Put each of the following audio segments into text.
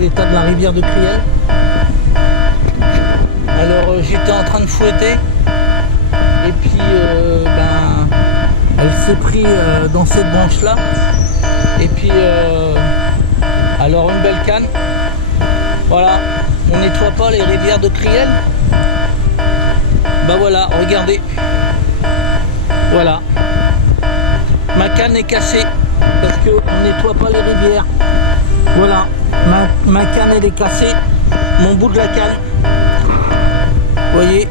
l'état de la rivière de Criel. Alors j'étais en train de fouetter et puis elle s'est pris dans cette branche là et puis alors une belle canne. Voilà, on nettoie pas les rivières de Criel. Bah voilà, regardez. Voilà. Ma canne est cassée parce qu'on nettoie pas les rivières. Voilà, ma canne elle est cassée. Mon bout de la canne. Vous voyez,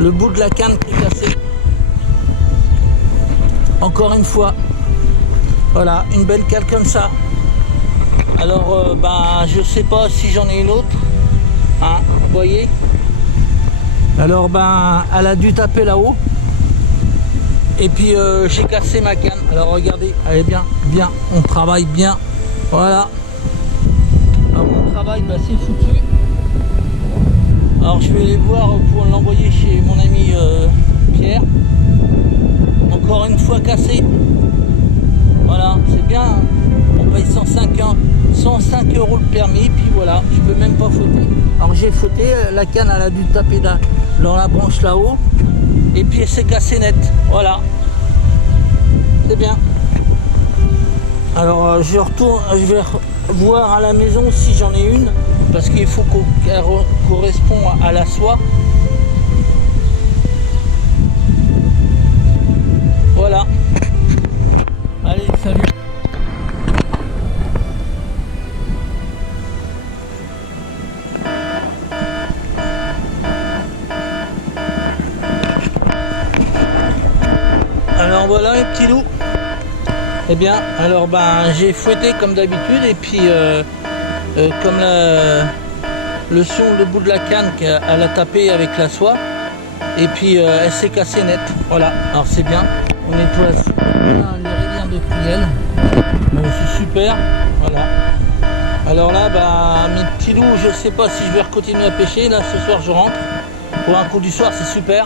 le bout de la canne qui est cassé. Encore une fois. Voilà, une belle cale comme ça. Alors, je sais pas si j'en ai une autre. Hein, vous voyez. Alors, elle a dû taper là-haut. Et puis, j'ai cassé ma canne. Alors, regardez, elle est bien, on travaille bien. Voilà. Alors, mon travail, c'est foutu. Alors, je vais aller voir pour l'envoyer chez mon ami Pierre. Encore une fois cassé. Voilà, c'est bien. Hein. On paye 105 € le permis, puis voilà, je peux même pas fouetter. Alors j'ai fouetté, la canne elle a dû taper dans la branche là-haut, et puis elle s'est cassée net. Voilà, c'est bien. Alors je vais voir à la maison si j'en ai une, parce qu'il faut qu'elle corresponde à la soie. Voilà. Allez, salut. Alors voilà les petits loups. Eh bien, alors j'ai fouetté comme d'habitude et puis comme le son, le bout de la canne qu'elle a tapé avec la soie et puis elle s'est cassée net. Voilà, alors c'est bien. On nettoie les rivières de Criel. C'est super. Voilà. Alors là, mes petits loups, je sais pas si je vais continuer à pêcher. Là, ce soir, je rentre. Pour un coup du soir, c'est super.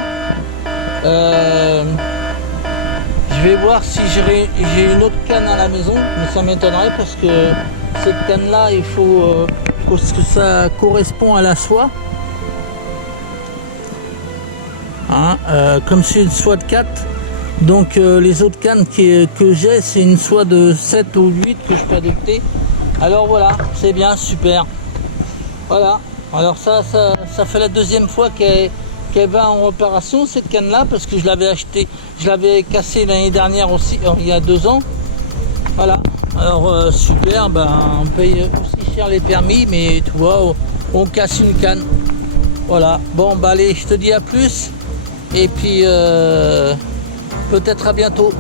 Je vais voir si j'ai une autre canne à la maison, mais ça m'étonnerait parce que cette canne là il faut que ça correspond à la soie, hein, comme c'est une soie de 4, donc les autres cannes que j'ai c'est une soie de 7 ou 8 que je peux adopter. Alors voilà, c'est bien, super. Voilà, alors ça fait la deuxième fois qu'elle va en réparation cette canne là, parce que je l'avais acheté, je l'avais cassé l'année dernière aussi, il y a 2 ans. Voilà, alors super, on paye aussi cher les permis, mais tu vois, on casse une canne. Voilà, bon allez, je te dis à plus, et puis peut-être à bientôt.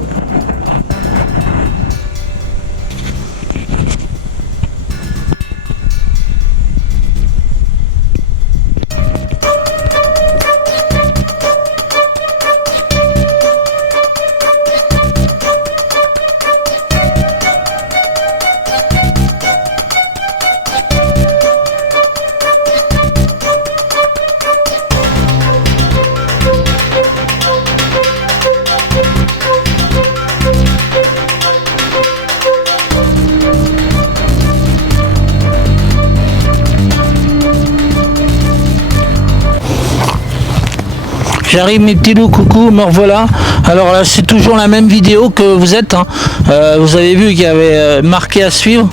J'arrive mes petits loups, coucou, me revoilà. Alors là c'est toujours la même vidéo que vous êtes, hein. Vous avez vu qu'il y avait marqué à suivre.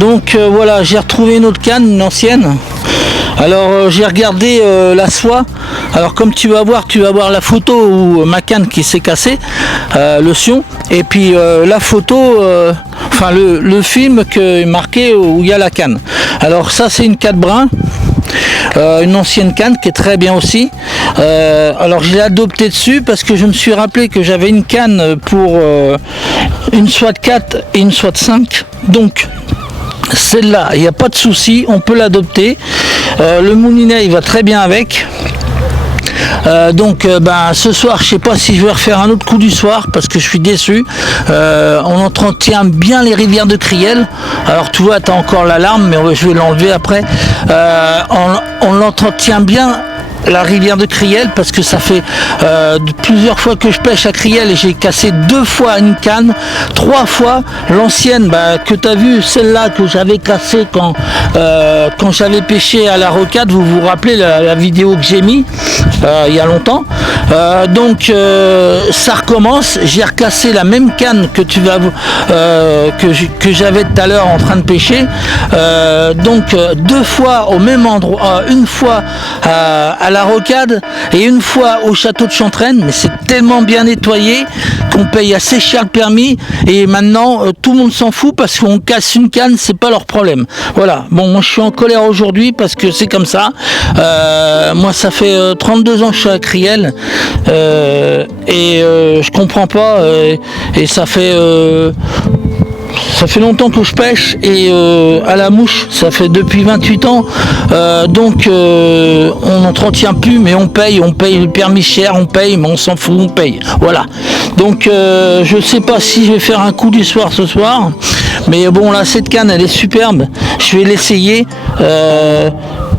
Donc voilà, j'ai retrouvé une autre canne, une ancienne. Alors j'ai regardé la soie. Alors comme tu vas voir la photo où ma canne qui s'est cassée, le sion, et puis la photo, enfin le film que marqué où il y a la canne. Alors ça c'est une 4 brins. Une ancienne canne qui est très bien aussi. Alors je l'ai adopté dessus parce que je me suis rappelé que j'avais une canne pour une soie de 4 et une soie de 5. Donc celle-là, il n'y a pas de souci, on peut l'adopter. Le moulinet il va très bien avec. Ce soir je sais pas si je vais refaire un autre coup du soir parce que je suis déçu. On entretient bien les rivières de Criel. Alors tu vois, tu as encore l'alarme, mais je vais l'enlever après. On l'entretient bien la rivière de Criel, parce que ça fait plusieurs fois que je pêche à Criel et j'ai cassé 2 fois une canne, 3 fois l'ancienne que tu as vue, celle-là que j'avais cassée quand j'avais pêché à la rocade. Vous vous rappelez la vidéo que j'ai mis il y a longtemps. Donc ça recommence, j'ai recassé la même canne que tu vas que j'avais tout à l'heure en train de pêcher, donc 2 fois au même endroit, une fois à la rocade et une fois au château de Chantraine, mais c'est tellement bien nettoyé qu'on paye assez cher le permis et maintenant tout le monde s'en fout parce qu'on casse une canne, c'est pas leur problème. Voilà, bon, moi je suis en colère aujourd'hui parce que c'est comme ça. Moi ça fait 32 ans que je suis à Criel et je comprends pas et ça fait longtemps que je pêche et à la mouche, ça fait depuis 28 ans, donc on n'entretient plus, mais on paye le permis cher, on paye, mais on s'en fout, on paye. Voilà. Donc je sais pas si je vais faire un coup du soir ce soir, mais bon là cette canne elle est superbe, je vais l'essayer.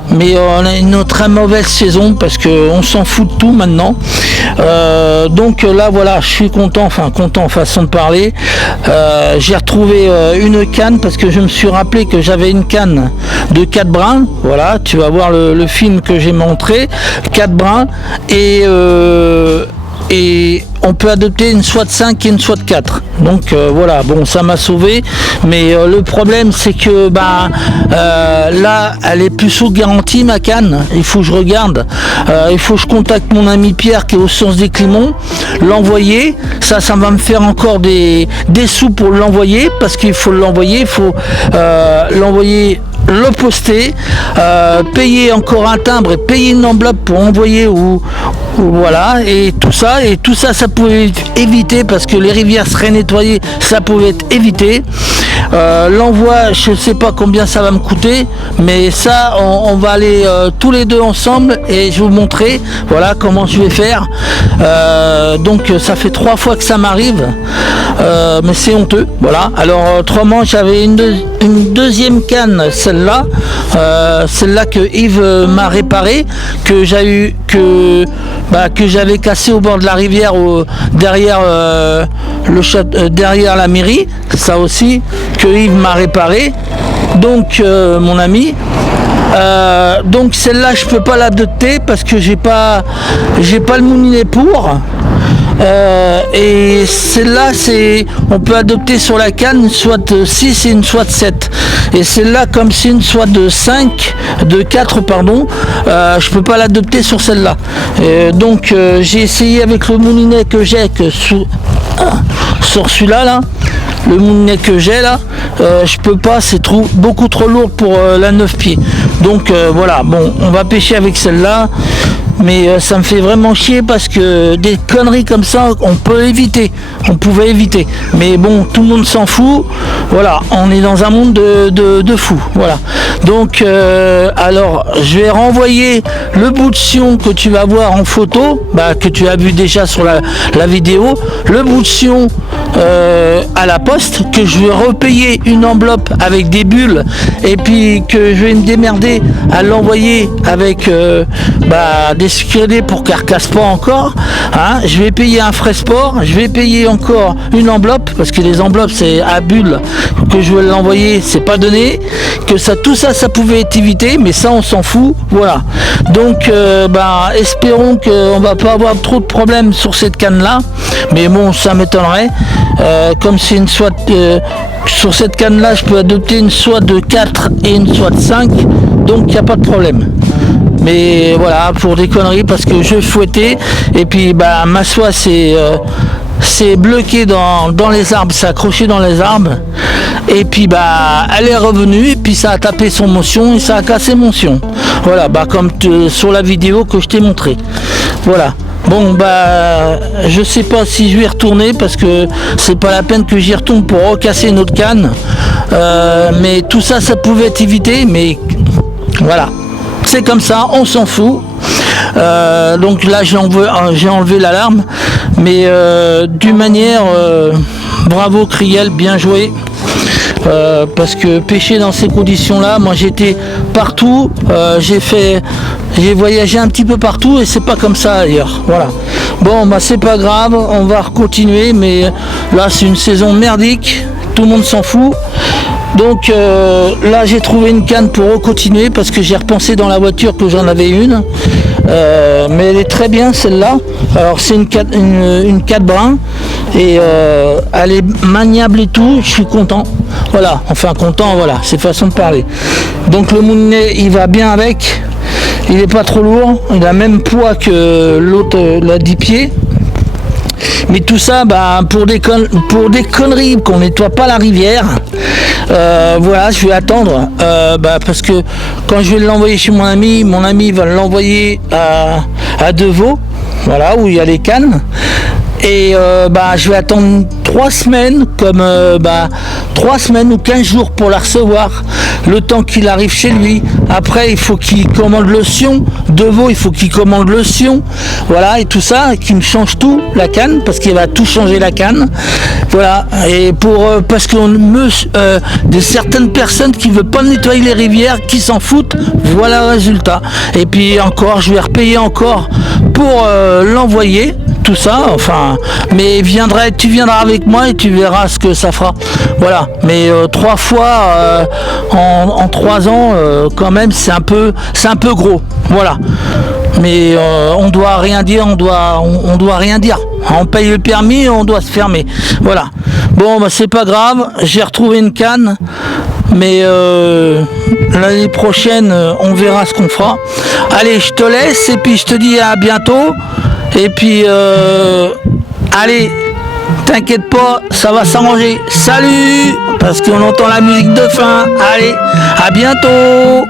Mais on a une très mauvaise saison parce qu'on s'en fout de tout maintenant. Donc là voilà, je suis content façon de parler. J'ai retrouvé une canne parce que je me suis rappelé que j'avais une canne de 4 brins. Voilà, tu vas voir le film que j'ai montré, 4 brins et on peut adopter une SWAT 5 et une SWAT 4. Donc voilà, bon ça m'a sauvé, mais le problème c'est que là elle est plus sous garantie ma canne, il faut que je regarde, il faut que je contacte mon ami Pierre qui est aux Sources des Climons, l'envoyer, ça va me faire encore des sous pour l'envoyer, parce qu'il faut l'envoyer, il faut l'envoyer, le poster, payer encore un timbre et payer une enveloppe pour envoyer ou voilà, et tout ça ça pouvait éviter, parce que les rivières seraient nettoyées, ça pouvait être évité. L'envoi, je ne sais pas combien ça va me coûter, mais ça on va aller tous les deux ensemble et je vais vous montrer voilà comment je vais faire. Donc ça fait 3 fois que ça m'arrive, mais c'est honteux. Voilà, alors autrement j'avais une deuxième canne, celle-là que Yves m'a réparée, que j'avais cassé au bord de la rivière derrière derrière la mairie, ça aussi que Yves m'a réparé, donc mon ami. Donc celle-là je peux pas l'adopter parce que j'ai pas le moulinet pour. Et celle-là on peut adopter sur la canne une SWAT 6 et une SWAT 7, et celle-là comme c'est une SWAT de 4 pardon, je peux pas l'adopter sur celle-là. Donc j'ai essayé avec le moulinet que j'ai sur celui-là là, le moulinet que j'ai là, je peux pas, c'est beaucoup trop lourd pour la 9 pieds. Donc voilà, bon, on va pêcher avec celle-là. Mais ça me fait vraiment chier parce que des conneries comme ça on pouvait éviter, mais bon, tout le monde s'en fout. Voilà, on est dans un monde de fous. Voilà, donc alors je vais renvoyer le bout de sion que tu vas voir en photo, que tu as vu déjà sur la vidéo, le bout de sion à la poste, que je vais repayer une enveloppe avec des bulles, et puis que je vais me démerder à l'envoyer avec des sécurités pour qu'elle ne casse pas encore, hein. Je vais payer un frais sport, je vais payer encore une enveloppe, parce que les enveloppes c'est à bulles que je vais l'envoyer, c'est pas donné, que tout ça pouvait être évité, mais ça on s'en fout. Voilà, donc espérons qu'on va pas avoir trop de problèmes sur cette canne là, mais bon ça m'étonnerait, comme c'est une SWAT sur cette canne là, je peux adopter une SWAT de 4 et une SWAT 5, donc il n'y a pas de problème. Mais voilà, pour des conneries, parce que je fouettais, et puis ma soie c'est bloqué dans les arbres, c'est accroché dans les arbres, et puis elle est revenue, et puis ça a tapé son motion et ça a cassé mon sion. Voilà, comme sur la vidéo que je t'ai montré. Voilà. Bon je sais pas si je vais y retourner, parce que c'est pas la peine que j'y retourne pour recasser une autre canne, mais tout ça pouvait être évité, mais voilà, c'est comme ça, on s'en fout. Donc là j'ai enlevé l'alarme, mais d'une manière bravo Criel, bien joué. Parce que pêcher dans ces conditions là, moi j'étais partout, j'ai fait J'ai voyagé un petit peu partout et c'est pas comme ça ailleurs. Voilà. Bon, bah c'est pas grave, on va continuer, mais là c'est une saison merdique, tout le monde s'en fout. Donc là j'ai trouvé une canne pour continuer parce que j'ai repensé dans la voiture que j'en avais une. Mais elle est très bien celle-là. Alors c'est une 4 brins et elle est maniable et tout, je suis content. Voilà, enfin content, voilà, c'est façon de parler. Donc le Mooney il va bien avec, il est pas trop lourd, il a le même poids que l'autre, la 10 pieds. Mais tout ça, bah, pour des conneries, qu'on nettoie pas la rivière. Voilà, je vais attendre parce que quand je vais l'envoyer chez mon ami va l'envoyer à Devaux, voilà, où il y a les cannes. Et je vais attendre 3 semaines, comme 3 semaines ou 15 jours pour la recevoir, le temps qu'il arrive chez lui. Après, il faut qu'il commande le sion. Devaux, il faut qu'il commande le sion. Voilà, et tout ça, qu'il me change tout, la canne, parce qu'il va tout changer la canne. Voilà, et parce qu'on de certaines personnes qui ne veulent pas nettoyer les rivières, qui s'en foutent, voilà le résultat. Et puis encore, je vais repayer encore pour l'envoyer. Tout ça, enfin, mais tu viendras avec moi et tu verras ce que ça fera. Voilà, mais 3 fois en 3 ans, quand même, c'est un peu gros. Voilà, mais on doit rien dire, on doit rien dire. On paye le permis, on doit se fermer. Voilà. Bon, bah c'est pas grave. J'ai retrouvé une canne, mais l'année prochaine, on verra ce qu'on fera. Allez, je te laisse et puis je te dis à bientôt. Et puis, allez, t'inquiète pas, ça va s'arranger. Salut, parce qu'on entend la musique de fin. Allez, à bientôt.